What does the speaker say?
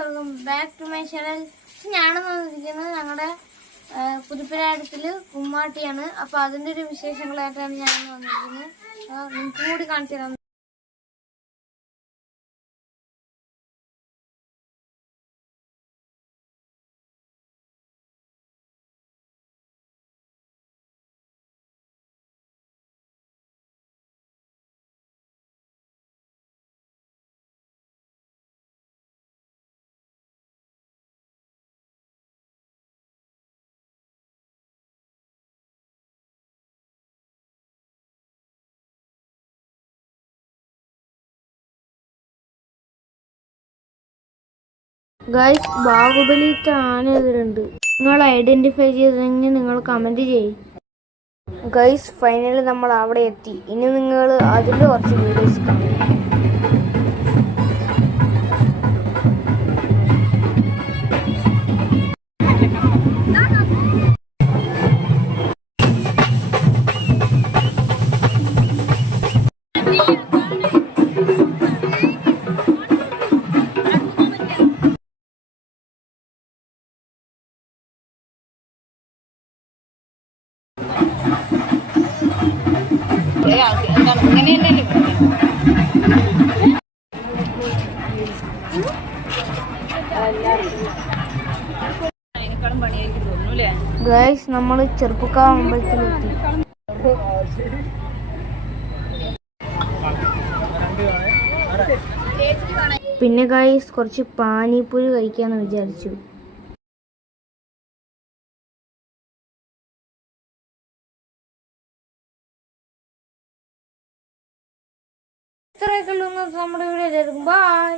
Welcome back to my channel ഞാനെന്ന് വന്നിരിക്കുന്നത് ഞങ്ങളുടെ പുതുപ്പരാടത്തിൽ കുമ്മാട്ടിയാണ്. അപ്പോൾ അതിന്റെ ഒരു വിശേഷങ്ങളായിട്ടാണ് ഞാൻ വന്നിരിക്കുന്നത്. നിങ്ങൾക്കും കൂടി കാണിച്ചു തരാം. ഗൈസ് ബാഹുബലി ആന എതിരുണ്ട് നിങ്ങൾ ഐഡന്റിഫൈ ചെയ്തെങ്കിൽ നിങ്ങൾ കമന്റ് ചെയ്യും. ഗൈസ് ഫൈനലി നമ്മൾ അവിടെ എത്തി. ഇനി നിങ്ങൾ അതിൽ കുറച്ച് വീഡിയോസ് കാണും ഗൈസ് നമ്മൾ അമ്പലത്തിലെത്തി പിന്നെ ഗൈസ് കുറച്ച് പാനിപ്പൂരി കഴിക്കാന്ന് വിചാരിച്ചു. ഇത്രയൊക്കെ ഉള്ളൂ. നമ്മുടെ വീഡിയോ ബൈ